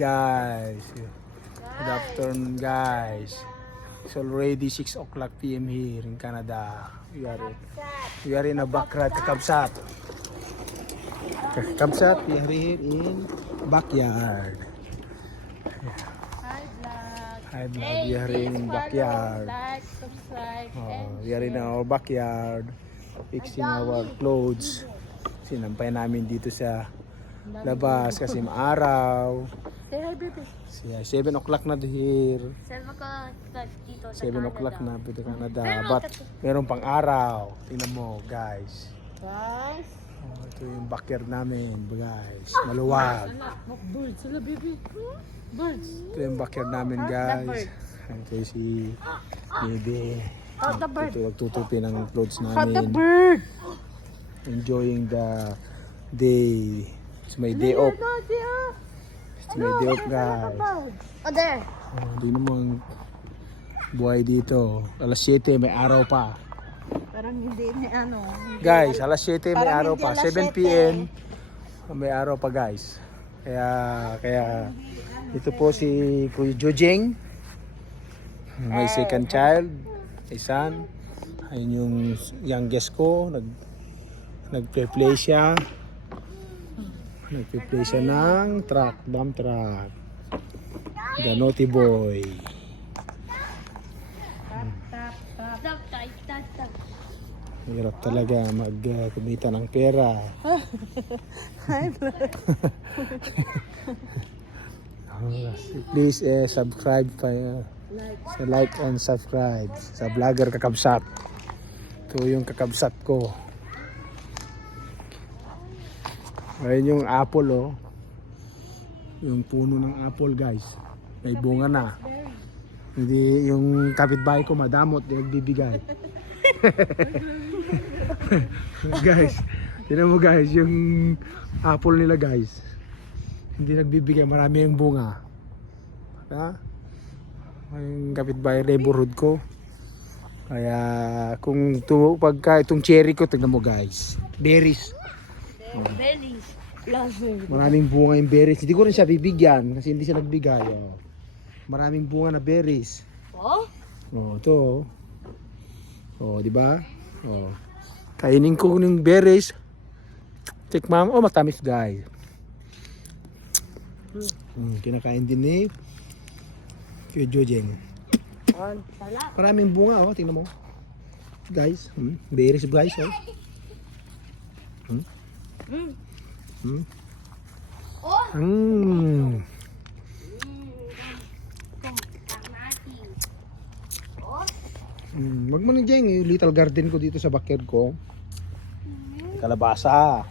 Guys, good afternoon guys. It's already 6 o'clock PM here in Canada. We are in a backyard, Kakabsat. Kakabsat, we are here in backyard. Hi vlog, we are in backyard. Like, subscribe, and We are in our backyard, fixing our clothes. Sinampay namin dito sa labas kasi maaraw. Say hi, baby. 7 o'clock na here. 7 o'clock dito sa 7 Canada. o'clock na dito Canada. Pero, But meron pang araw. Tingnan mo guys. Guys. Ito yung backyard namin guys. Maluwag. Birds. Hello, baby. Birds. Ito yung backyard namin guys. Ito si Baby. How the bird? Ito nagtutupi ng clothes How the namin. bird? Enjoying the day. It's my day off. No, dear. It's my day off guys. Oh, there. Hindi naman buhay dito. Alas 7 may araw pa. Parang hindi may ano. Guys, alas 7 may Parang araw hindi pa. alas 7 PM may araw pa guys. Kaya ito po si Kuya Jojeng. My second child, my son. Ayun yung youngest ko. Nagpe-play siya. Nagpe-play siya ng truck, dump truck. The naughty boy. Hirap talaga kumita ng pera. Please subscribe like and subscribe sa vlogger Kakabsat. Ito yung Kakabsat ko. Ayun yung apple oh. Yung puno ng apple guys. May bunga na. Hindi yung kapitbahay ko madamot, di nagbibigay. Guys, tingnan mo guys, yung apple nila guys. Hindi nagbibigay, marami yung bunga. Ha? Yung kapitbahay neighborhood ko. Kaya kung pagka itong cherry ko, tingnan mo guys. Berries. Berries. Maraming bunga yung berries. Hindi ko rin siya bibigyan kasi hindi siya nagbigay. Oh. Maraming bunga na berries. Oh? Oh, ito. Oh, di ba? Oh. Kainin ko ng berries. Tikman mo, matamis guys. Kinakain din ni Kuya Jojeng. Maraming bunga oh, tingnan mo. Guys, berries guys oh. Wag mo na dyan yung little garden ko dito sa backyard ko. Kalabasa.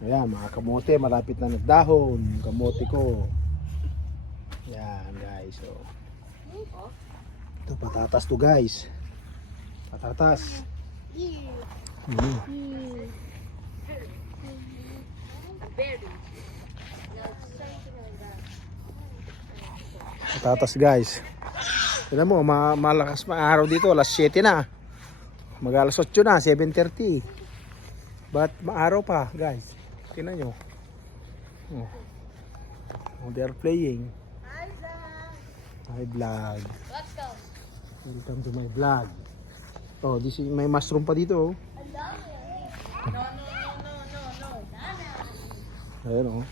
Ayan, mga kamote, malapit na nagdahon. Kamote ko. Ayan guys. So, ito patatas to guys. Patatas. Patatas guys. Tignan mo, malakas araw dito. Alas 7 na. Mag alas 8 na, 7:30. But maaraw pa guys. Tignan nyo. They are playing. Hi vlog. Let's go. Welcome to my vlog. Oh, this is may mushroom pa dito oh. No. Ayan oh.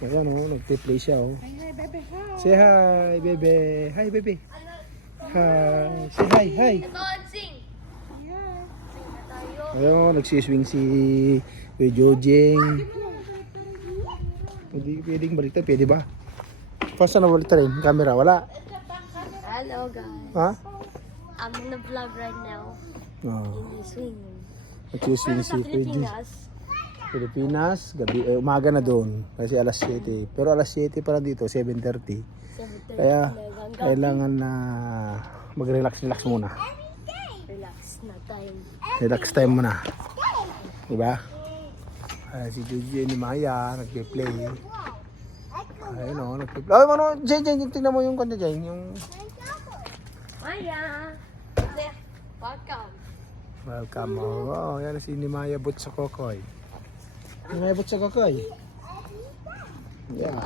Ayan oh, nagpe-play siya oh. Hi, baby. Hi. Say hi, baby. Hi, baby. Hi. Say hi, hi. Sing. Yeah. Sing na tayo. Ayan oh, nagsiswing si Kuya Jojeng. Pwedeng baliktad, pwede ba? Paano na baliktad rin? Camera, wala. Hello, guys. Ha? I'm in the vlog right now. Oh. In the swing. Nagsiswing si Sa Kuya Jojeng. Pilipinas. Gabi, umaga na doon. Kasi alas 7. Pero alas 7 pa lang dito, 7:30. 7:30 Kaya, hanggang kailangan na mag-relax muna. relax na time. Relax time muna. Diba? Si Jojo ni Maya, nagpe-play. Ayun o, nagpe-play. Ay, ano, Jen, tingnan mo yung kanya Jen. Yung... Maya! Welcome. Welcome. Oh, yan si ni Maya Butch sa Kokoy. Umabot sa kakay. Yeah.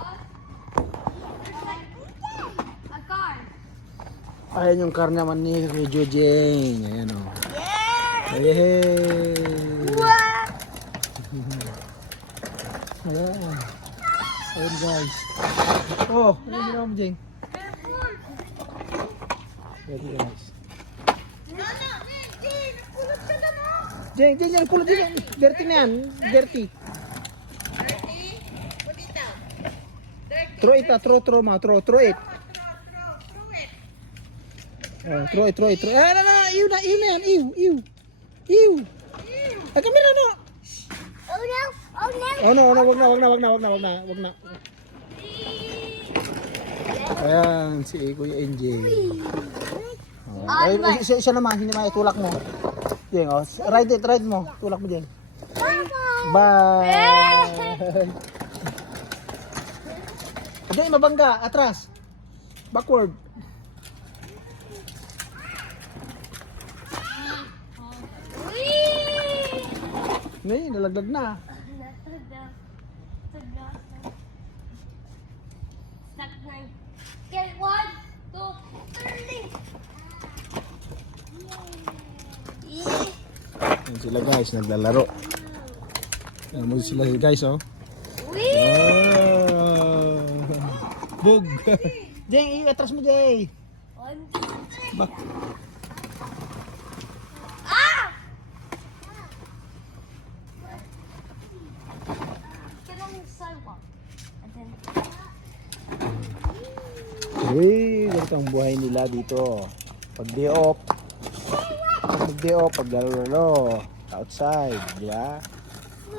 A car. Ayan yung car naman ni Jojeng. Ayan o. Yay! Ayan. Ayan guys. Oh, ano yung ginawa mo, Jeng? Ready guys. Jeng, pulot Jeng. Dirty na yan. Dirty. Throw it, throw ma, throw it. Oh, throw it. Ah, no, ew na yan, ew. Ay, kamera no. Oh no! Oh no! Oh no, wag na. Ayan, si Kuya NJ. Oh, ay, isa naman, hindi tulak mo. Jeng, oh, ride mo. Tulak mo, Jeng. Bye. Jeng, mabangga, atras. Backward. Ngayon, nalaglag na. Get 1, 2, 3. Ayan sila guys, naglalaro. Ayan mo sila guys, oh. Oh. Bug. Jeng, atras mo, Jeng. 1, 2, 3. Bak. Get on the sidewalk. And then Hey, ganito ang buhay nila dito. Pag day off, paglaro-laro, outside, di ba?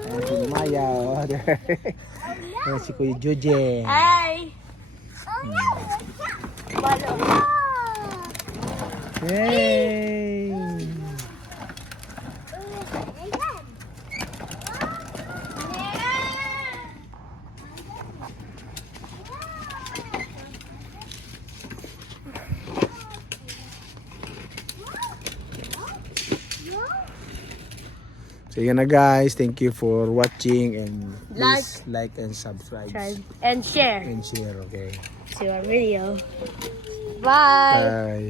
Ayan si Lumaya, oh. Ayan si Kuya Joje. Hey! Hey! So yun na guys, thank you for watching and please like and subscribe And share and share, okay? to our video. Bye! Bye!